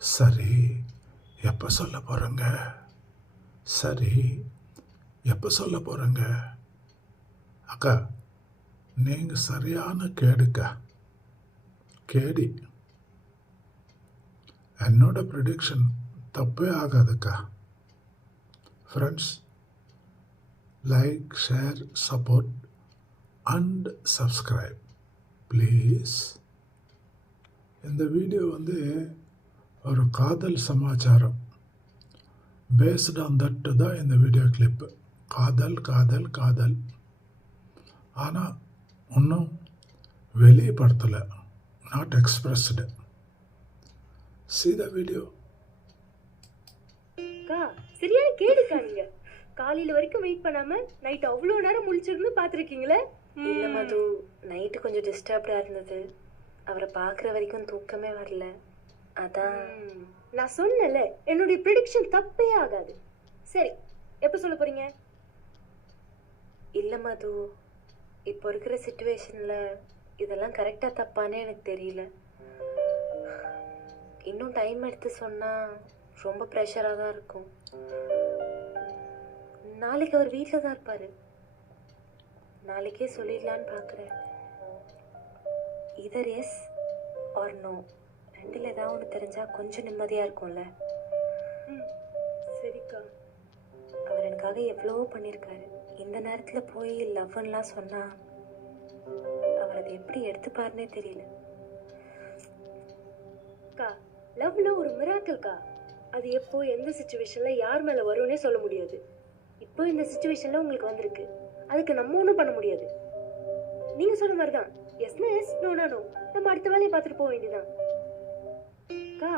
சரி, எப்போ சொல்ல போகிறேங்க? சரி, எப்போ சொல்ல போகிறேங்க? அக்கா, நீங்கள் சரியான கேடுக்கா. கேடி. என்னோட ப்ரிடிக்ஷன் தப்பே ஆகாதுக்கா. Friends, like, share, support and subscribe please. இந்த வீடியோ ஒரு காதல் சமாச்சாரம் பேஸ்ட் ஆன் தட் தான் இந்த வீடியோ கிளிப்பு. காதல் காதல் காதல், ஆனால் இன்னும் வெளிப்படுத்தலை, not expressed. See the video. அக்கா, சரியான கேடுக்கா நீங்க. காலையில வரைக்கும் வெயிட் பண்ணாம நைட் அவ்வளோ நேரம் முழிச்சிருந்து பாத்திருக்கீங்களே. இல்ல மது, நைட்டு கொஞ்சம் டிஸ்டர்ப்டா இருந்தது. அவரை பார்க்குற வரைக்கும் தூக்கமே வரல. அதான் நான் சொன்னல, என்னுடைய ப்ரெடிக்ஷன் தப்பே ஆகாது. சரி, எப்போ சொல்ல போறீங்க? இல்ல மது, இப்போ இருக்கிற சிச்சுவேஷன்ல இதெல்லாம் கரெக்டா தப்பானே எனக்கு தெரியல. இன்னும் டைம் எடுத்து சொன்னா ரொம்ப ப்ரெஷரா தான் இருக்கும். நாளைக்கு அவர் வீட்டில் தான் இருப்பாரு. நாளைக்கே சொல்லிடலான்னு பார்க்குறேன். இதர் எஸ் ஆர் நோ, ரெண்டில் ஏதாவது ஒன்று தெரிஞ்சா கொஞ்சம் நிம்மதியாக இருக்கும்ல. சரிக்கா. அவர் எனக்காக எவ்வளவோ பண்ணியிருக்காரு. இந்த நேரத்தில் போய் லவ்லாம் சொன்னா அவர் அதை எப்படி எடுத்துப்பாருன்னே தெரியல. அக்கா, லவ்ல ஒரு மிராக்கிள்க்கா. அது எப்போ எந்த சிச்சுவேஷன்ல யார் மேல வரும்னே சொல்ல முடியாது. இப்போ இந்த சிச்சுவேஷன்ல உங்களுக்கு வந்திருக்கு, அதுக்கு நம்ம ஒன்றும் பண்ண முடியாது. நீங்க சொன்ன மாதிரி தான், எஸ்னா எஸ், நோனா நோ. நம்ம அடுத்த வேலையை பார்த்துட்டு போக வேண்டியதான். அக்கா,